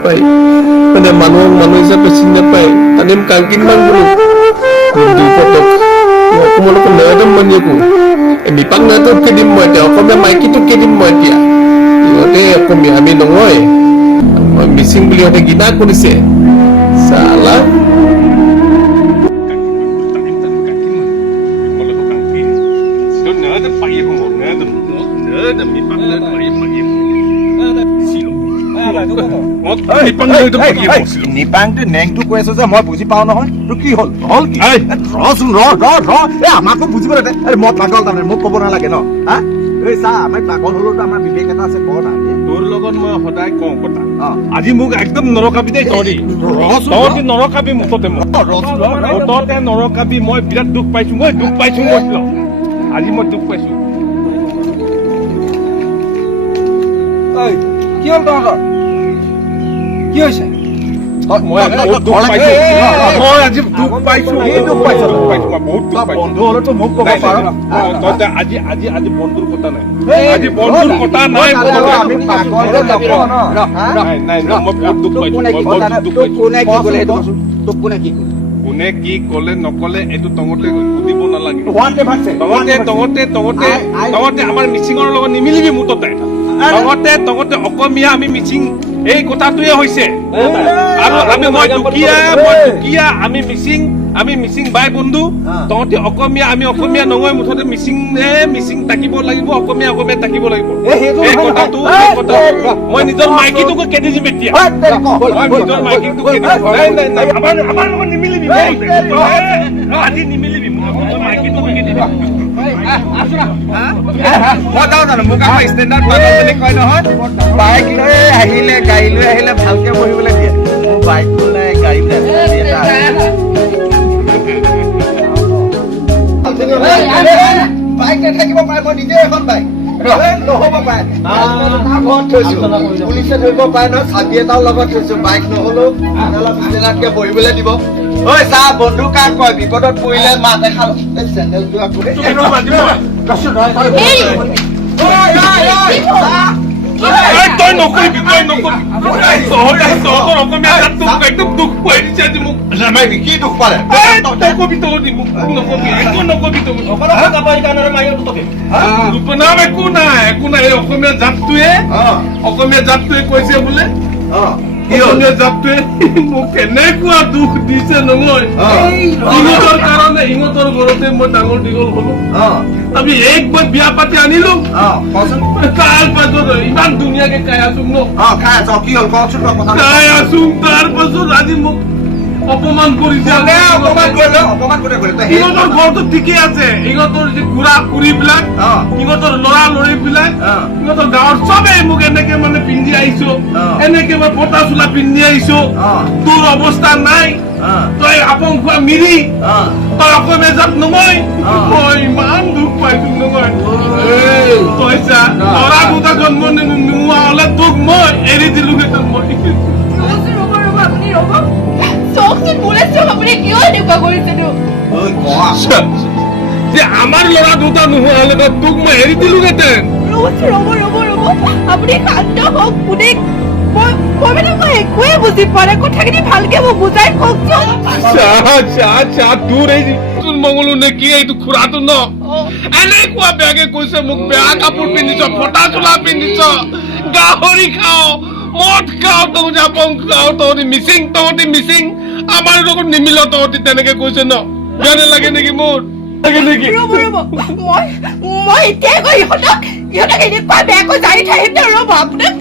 napaয় মানে মানুহক মানুহ হিচাপে চিনি নাপায় তানিম কাংকিন মান বোলো দুই পটক তোমালোকক নেদম মানি একো মিপাং নাটক কেদিম মই এতিয়া অসমীয়া মাইকীটোক কেদিম মই এতিয়া ইহঁতে অসমীয়া আমি নহয় মই মিচিং বুলি ইহঁতে গিনা কৰিছে চালা নিপাংটো নেংটো কৈ আছো যে মই বুজি পাওঁ নহয় তোৰ কি হ'ল হ'ল কি ৰচোন আমাকো বুজিব লাগে মই পাগল তাৰমানে মোক ক'ব নালাগে ন হা এই চা আমাৰ পাগল হলেওতো আমাৰ বিবেক এটা আছে ক না তোৰ লগত মই সদায় কওঁ কথা আজি মোক একদম নৰকাবি দেই তহঁতি নৰকাবি মুঠতে মুঠতে নৰকাবি মই বিৰাট দুখ পাইছো মই আজি মই দুখ পাইছো কি হ'ল তহঁতৰ কি হৈছে বন্ধু হলেতো মোক ক'ব পাৰ আজি বন্ধুৰ কথা নাই আজি বন্ধুৰ কথা নাই কোনে কি কলে নকলে এইটো তঙতে সুধিব নালাগে তঙতে আমাৰ মিচিঙৰ লগত নিমিলিবি মুঠতে তঙতে অসমীয়া আমি মিচিং এই কথাটোৱে হৈছে আৰু মই দুখীয়া আমি মিচিং বাই বন্ধু তহঁতি অসমীয়া আমি অসমীয়া নহয় মুঠতে মিচিং তাকিব লাগিব অসমীয়া তাকিব লাগিব এই কথাটো মই নিজৰ মাইকীটোকো কেদি দিম এতিয়া নিজৰ মাইকীটোক আমাৰ লগত নিমিলিবি আজি নিমিলিবি মাইকীটোকো কেদি দিম মই যাওঁ জানো মোক আমাৰ ষ্টেণ্ডাৰ্ড মানুহজনী কয় নহয় বাইক লৈ আহিলে গাড়ী লৈ আহিলে ভালকে বহিবলৈ দিয়ে মোৰ বাইক লৈ গাড়ী বাইক নাথাকিব পাৰে মই নিজে এখন বাইক নহ'ব পাৰে পুলিচে ধৰিব পাৰে নহয় চাবি এটাও লগত থৈছো বাইক নহ'লেও অলপ ষ্টেণ্ডাৰ্ডকে বহিবলৈ দিব ঐ চা বন্ধু কাক কয় বিপদত পৰিলে মাত এখাল চেণ্ডেলটো আকৌ তই নকৰিবি তহঁতৰ অসমীয়া একদম দুখ পাই দিছে আজি মোক কি দুখ পালে তই কবি তহঁতি মোক নকবি একো নকবি তুমি একো নাই এই অসমীয়া জাতটোৱে কৈছে বোলে অসমীয়া জাতটোৱে মোক কেনেকুৱা দুখ দিছে নহয় ইহঁতৰ কাৰণে ইহঁতৰ ঘৰতে মই ডাঙৰ দীঘল হলো আমি মই বিয়া পাতি আনিলো তাৰ পাছত ইমান ধুনীয়াকে খাই আছো ন খাই আছো তাৰ পাছত আজি মোক অপমান কৰিছে ইহঁতৰ ঘৰটো ঠিকেই আছে ইহঁতৰ যে খুৰা খুৰী বিলাক ইহঁতৰ লৰা লৰি বিলাক ইহঁতৰ গাঁৱৰ চবে মোক এনেকে মানে পিন্ধি আহিছো এনেকে মই পতা চোলা পিন্ধি আহিছো তোৰ অৱস্থা নাই তই আপং খোৱা মিৰি তই অসমীয়া জাত নহয় মই ইমান দুখ পাইছো নহয় তই চা লৰা দুটা জন্ম নোহোৱা হলে তোক মই এৰি দিলো মই আমাৰ ল'ৰা দুটা নোহোৱা হলে তোক মই এৰি দিলোহেঁতেন আপুনি শান্ত হওক কোনে মই একোৱে বুজি পোৱা নাই কথাখিনি ভালকে মোক বুজাই কওকচোন তোৰ এই মংগলো নে কি এইটো খুৰাটো ন এনেকুৱা বেয়াকে কৈছে মোক বেয়া কাপোৰ পিন্ধিছ ফটা চোলা পিন্ধিছ গাহৰি খাও মদ খাও তহঁতি আপং খাও তহঁতি মিচিং আমাৰ লগত নিমিল তহঁতি তেনেকে কৈছে ন বেয়া নালাগে নেকি মোৰ মই এতিয়া গৈ ইহঁতক এনেকুৱা বেয়াকৈ জানি থাকিম ৰ'ব আপোনাক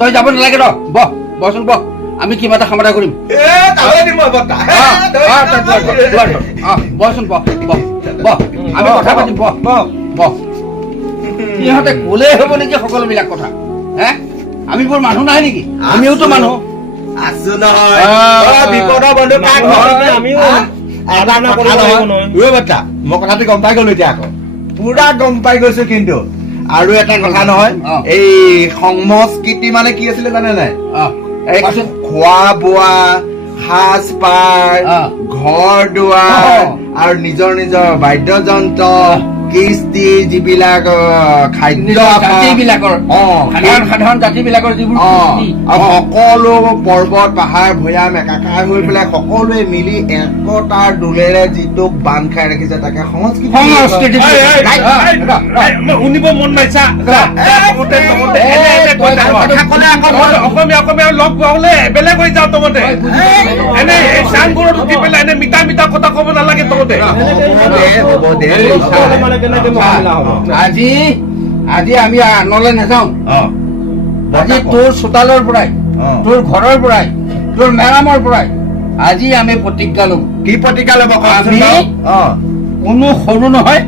তই যাব নালাগে বচোন বহ আমি কিবা এটা সমাধান কৰিম বচোন বহ আমি কথা পাতিম বহ ইহঁতে ক'লেই হ'ব নেকি সকলোবিলাক কথা হে আমি বোৰ মানুহ নাই নেকি আমিওতো মানুহ আছো নহয় বিপদৰ বন্ধু কাক মই কথাটো গম পাই গলো এতিয়া আকৌ পুৰা গম পাই গৈছো কিন্তু আৰু এটা কথা নহয় এই সংস্কৃতি মানে কি আছিলে জানে নাই খোৱা বোৱা সাজ পাৰ ঘৰ দুৱাৰ আৰু নিজৰ বাদ্যযন্ত্ৰ কৃষ্টিৰ যিবিলাক খাদ্য নিজৰ জাতিবিলাকৰ সাধাৰণ জাতিবিলাকৰ যিবোৰ কৃষ্টি, আৰু সকলো পৰ্বত পাহাৰ ভৈয়াম একাকাৰ হৈ পেলাই সকলোৱে মিলি একতাৰ দোলেৰে যিটো বান্ধ খাই ৰাখিছে তাকে সংস্কৃতি সংস্কৃতি শুনিব মন নাই চা অসমীয়া লগ পালে বেলেগ হৈ যাওঁ তমতে এনে এই চাংবোৰত উঠি পেলাই এনে মিঠা মিঠা কথা ক'ব নালাগে তমতে আজি আমি আনলৈ নাযাওঁ আজি তোৰ চোতালৰ পৰাই তোৰ ঘৰৰ পৰাই তোৰ মেৰামৰ পৰাই আজি আমি প্ৰতিজ্ঞা ল'ম কি প্ৰতিজ্ঞা ল'ব আমি কোনো সৰু নহয়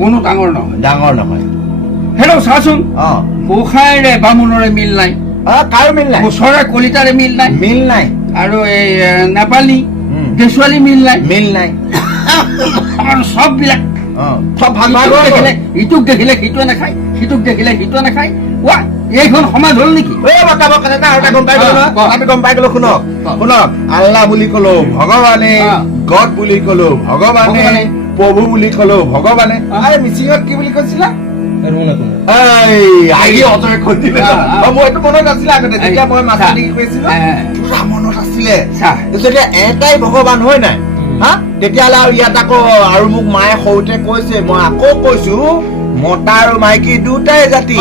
কোনো ডাঙৰ নহয় ডাঙৰ নহয় হেল্ল' চাচোন গোসাঁইৰে বামুণৰে মিল নাই কাৰো মিল নাই ওচৰে কলিতাৰে মিল নাই মিল নাই আৰু এই নেপালী কেঁচুৱালী মিল নাই মিল নাই আৰু চববিলাক চব ভাগ ভাগ ইটোক দেখিলে ইটোক দেখিলে সিটোৱে নাখায় সিটোক দেখিলে সিটোৱে নাখায় ৱা এইখন সমাজ হ'ল নেকি আমি গম পাই গলো শুনক শুনক আল্লাহ বুলি কলো ভগৱানে গড বুলি কলো ভগৱানে প্ৰভু বুলি কলো ভগৱানে আৰে মিচিঙত কি বুলি কৈছিলা মোৰ এইটো মনত আছিলে আগতে যেতিয়া মই মাছ কৈছিলো পুৰা মনত আছিলে যেতিয়া এটাই ভগৱান হয় নাই হা তেতিয়াহ'লে আৰু ইয়াত আকৌ আৰু মোক মায়ে সৰুতে কৈছে মই আকৌ কৈছো মতা আৰু মাইকী দুটাই জাতি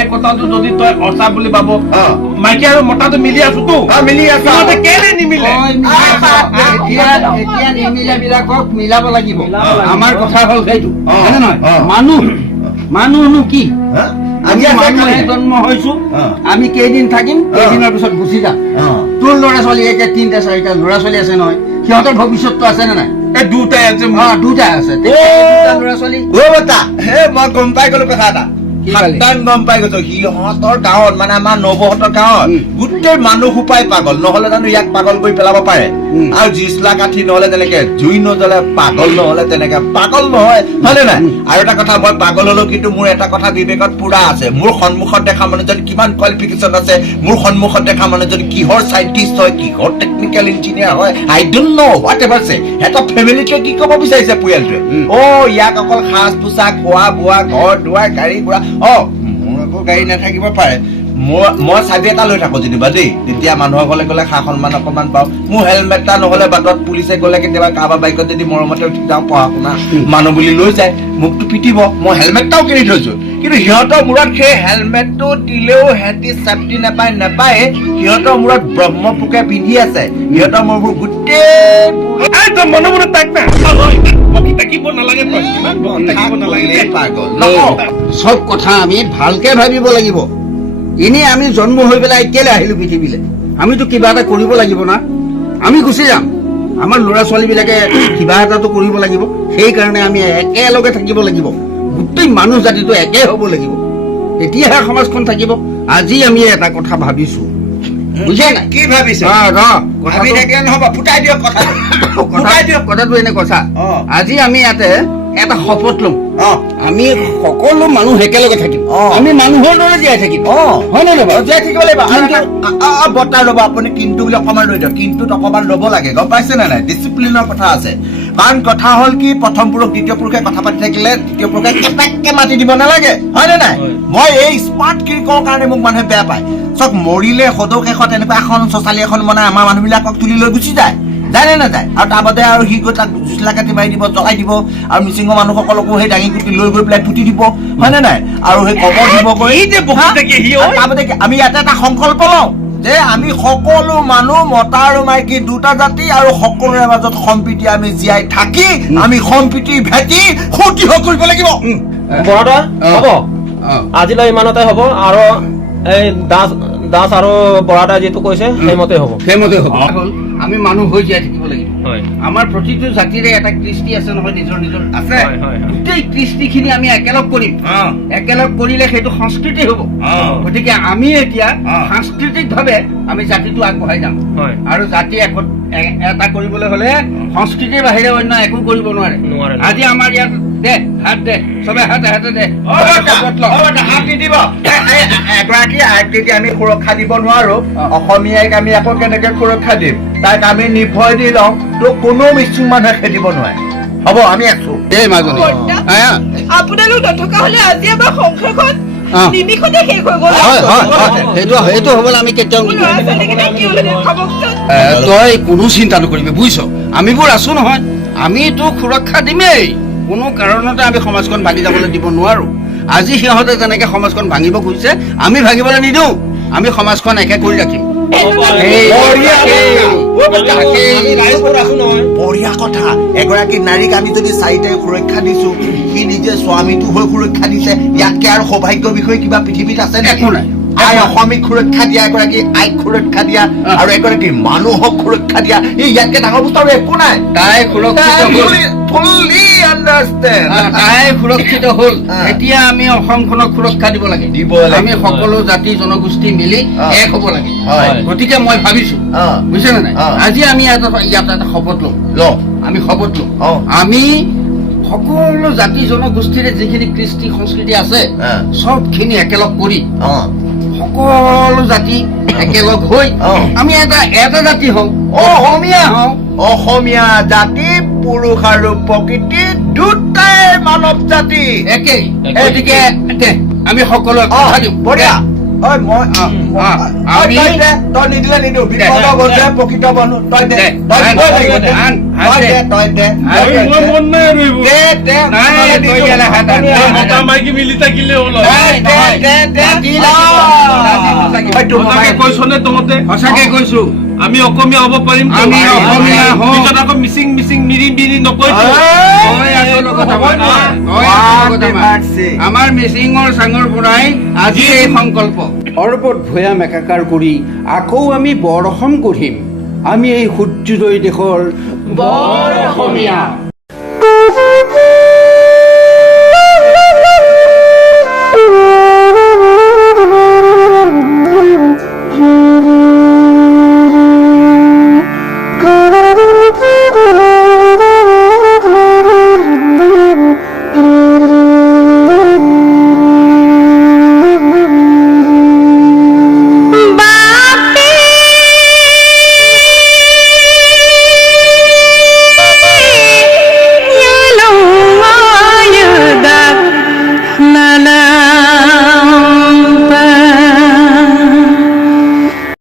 এই কথাটো যদি তই অচা বুলি ভাব মাইকী আৰু মতাটো মিলি আছো তো মিলি আছে কেলে নিমিলে এতিয়া নিমিলাবিলাকক মিলাব লাগিব আমাৰ কথা হ'ল সেইটো হয়নে নহয় মানুহনো কি আমি মানুহে জন্ম হৈছো আমি কেইদিন থাকিম কেইদিনৰ পিছত গুচি যাম তোৰ ল'ৰা ছোৱালী এতিয়া 3টা 4টা ল'ৰা ছোৱালী আছে নহয় সিহঁতৰ ভৱিষ্যতটো আছে নে নাই এই দুটাই আছে দুটাই আছে ল'ৰা ছোৱালী মই গম পাই গলো কথা এটা গম পাই গৈছো সিহঁতৰ গাঁৱত মানে আমাৰ নৱহঁতৰ গাঁৱত গোটেই মানুহ সোপাই পাগল নহলে জানো ইয়াক পাগল কৰি পেলাব পাৰে আৰু জিচলা কাঠি নহলে তেনেকে জুই নজ্বলে পাগল নহলে তেনেকে পাগল নহয় হয়নে নাই আৰু এটা কথা মই পাগল হলো কিন্তু মোৰ এটা কথা বিবেকত পুৰা আছে মোৰ সন্মুখত দেখা মানুহজন কিমান কোৱালিফিকেশ্যন আছে মোৰ সন্মুখত দেখা মানুহজন কিহৰ চাইণ্টিষ্ট হয় কিহৰ টেকনিকেল ইঞ্জিনিয়াৰ হয় আই ডোন্ট নো হোৱাট এভাৰ চে সিহঁতৰ ফেমিলিটোৱে কি ক'ব বিচাৰিছে পৰিয়ালটোৱে ইয়াক অকল সাজ পোছাক খোৱা বোৱা ঘৰ দুৱাৰ গাড়ী ঘোঁৰা মোৰ আকৌ গাড়ী নাথাকিব পাৰে মই চাবি এটা লৈ থাকো যেনিবা দেই তেতিয়া মানুহৰ ঘৰলৈ গ'লে সা সন্মান অকমান পাওঁ মোৰ হেলমেট এটা নহলে বাটত পুলিচে গ'লে কেতিয়াবা কাৰোবাৰ বাইকত যদি মৰমতে উঠি যাওঁ পঢ়া শুনা মানুহ বুলি লৈ যায় মোকতো পিটিব মই হেলমেটটাও কিনি থৈছো কিন্তু সিহঁতৰ মূৰত সেই হেলমেটটো দিলেও সিহঁতি চেফটি নাপায় সিহঁতৰ মূৰত ব্ৰহ্মপুকে পিন্ধি আছে সিহঁতৰ মূৰবোৰ গোটেই মনে মনে তাক না থাকিব নালাগে চব কথা আমি ভালকে ভাবিব লাগিব এনেই আমি জন্ম হৈ পেলাই কেলে আহিলো পৃথিৱীলৈ আমিতো কিবা এটা কৰিব লাগিব না আমি গুচি যাম আমাৰ ল'ৰা ছোৱালীবিলাকে কিবা এটাতো কৰিব লাগিব সেইকাৰণে আমি একেলগে থাকিব লাগিব গোটেই মানুহ জাতিটো একে হ'ব লাগিব তেতিয়াহে সমাজখন থাকিব আজি আমি এটা কথা ভাবিছো বুজিছে নাই কি ভাবিছে কথাটো এনে কথা আজি আমি ইয়াতে এটা শপত ল'ম আমি সকলো মানুহ একেলগে থাকিম আমি মানুহৰ দৰে জীয়াই থাকিম হয় নে নহয় জীয়াই থাকিব লাগিব বৰ্তা ৰ'ব আপুনি কিন্তু বুলি অকমান ৰৈ দিয়ক কিন্তুত অকমান ৰ'ব লাগে গম পাইছে নে নাই ডিচিপ্লিনৰ কথা আছে কাৰণ কথা হ'ল কি প্ৰথম পুৰুষ দ্বিতীয় পুৰুষে কথা পাতি থাকিলে তৃতীয় পুৰুষে কেটাককে মাতি দিব নালাগে হয় নে নাই মই এই স্মাৰ্ট কিৰিকৰ কাৰণে মোক মানুহে বেয়া পায় চক মৰিলে সদৌ শেষত এনেকুৱা এখন চচালি এখন বনাই আমাৰ মানুহবিলাকক তুলি লৈ গুচি যায় যায় নে নাযায় আৰু তাৰ বাদে আৰু সি গৈ তাক জুচলা কাটি মাৰি দিব জ্বলাই দিব আৰু মিচিঙৰ মানুহসকলকো সেই দাঙি কুটি লৈ গৈ পেলাই পুতি দিব হয় নে নাই আৰু সেই কবৰ দিব তাৰ বাদে আমি ইয়াতে এটা সংকল্প লওঁ যে আমি সকলো মানুহ মতা আৰু মাইকী দুটা জাতি আৰু সকলোৰে মাজত সম্প্ৰীতি আমি জীয়াই থাকি আমি সম্প্ৰীতি ভেটি ফূৰ্তি কৰিব লাগিব বৰদা হ'ব আজিলৈ ইমানতে হ'ব আৰু এই দাস আৰু বৰাদা যিটো কৈছে সেইমতে হ'ব আমি মানুহ হৈ জীয়াই থাকিব লাগিব আমাৰ প্ৰতিটো জাতিৰে এটা কৃষ্টি আছে নহয় নিজৰ আছে গোটেই কৃষ্টিখিনি আমি একেলগ কৰিম একেলগ কৰিলে সেইটো সংস্কৃতি হ'ব গতিকে আমি এতিয়া সাংস্কৃতিক ভাৱে আমি জাতিটো আগবঢ়াই যাম আৰু জাতি এটা কৰিবলৈ হলে সংস্কৃতিৰ বাহিৰে অন্য একো কৰিব নোৱাৰে আজি আমাৰ ইয়াত দে হাত দে চবে হাতে দে হাত নিদিব এগৰাকী আইটি আমি সুৰক্ষা দিব নোৱাৰো অসমীয়াক আমি আকৌ কেনেকে সুৰক্ষা দিম তাইক আমি নিৰ্ভয় দি লওঁ তো কোনো মিচিং মানুহে খেদিব নোৱাৰে হ'ব আমি আছো দেই মাজনী বৰ্তা, আপোনালোক নথকা হলে আজি আমাৰ সংসাৰখন নিমিষতে শেষ হৈ গ'ল। হয় হয় হয় সেইটো হ'বলৈ আমি কেতিয়াও মোৰ ল'ৰা ছোৱালীকেইটা কি হ'লে ভাবকচোন। তই কোনো চিন্তা নকৰিবি বুজিছ আমিবোৰ আছো নহয় আমি তোক সুৰক্ষা দিমেই কোনো কাৰণতে আমি সমাজখন ভাঙি যাবলৈ দিব নোৱাৰো আজি সিহঁতে যেনেকে সমাজখন ভাঙিব খুজিছে আমি ভাঙিবলৈ নিদিওঁ আমি সমাজখন একে কৰি ৰাখিম বঢ়িয়া কথা এগৰাকী নাৰীক আমি যদি চাৰিটাই সুৰক্ষা দিছো সি নিজে স্বামীটো হৈ সুৰক্ষা দিছে ইয়াতকে আৰু সৌভাগ্য বিষয় কিবা পৃথিৱীত আছে একো নাই আই অসমীক সুৰক্ষা দিয়া এগৰাকী আইক সুৰক্ষা দিয়া আৰু এগৰাকী মানুহক সুৰক্ষা দিয়া ইয়াতকে ডাঙৰ বস্তু আৰু একো নাই তাই সুৰক্ষিত হ'ল fully understand. তাই সুৰক্ষিত হ'ল এতিয়া আমি অসমখনক সুৰক্ষা দিব লাগে আমি সকলো জাতি জনগোষ্ঠী মিলি এক হ'ব লাগে গতিকে মই ভাবিছো বুজিছে নে নাই আজি আমি ইয়াত এটা শপত লওঁ আমি শপত লওঁ আমি সকলো জাতি জনগোষ্ঠীৰে যিখিনি কৃষ্টি সংস্কৃতি আছে চবখিনি একেলগ কৰি সকলো জাতি একেলগ হৈ আমি এটা জাতি হওঁ অসমীয়া হওঁ অসমীয়া জাতি পুৰুষ আৰু প্ৰকৃতি দুটাই মানৱ জাতি একেই গতিকে আমি সকলো কথা দিওঁ বঢ়িয়া তই নিদিলে নিদিওঁ বিপদ গছে প্ৰকৃত বন্ধু তই দে মই মন নাই আৰু এইবোৰ মতা মাইকী মিলি থাকিলে হ'ল সঁচাকে কৈছনে তহঁতে সঁচাকে কৈছো আমি অসমীয়া হ'ব পাৰিম আমি অসমীয়া হওঁ। পিছত আকৌ মিচিং মিৰি নকৈ আমাৰ মিচিঙৰ চাঙৰ পৰাই আজি এই সংকল্প পৰ্বত ভৈয়াম একাকাৰ কৰি আকৌ আমি বৰ অসম গঢ়িম আমি এই সূৰ্যোদয় দেশৰ বৰ অসমীয়া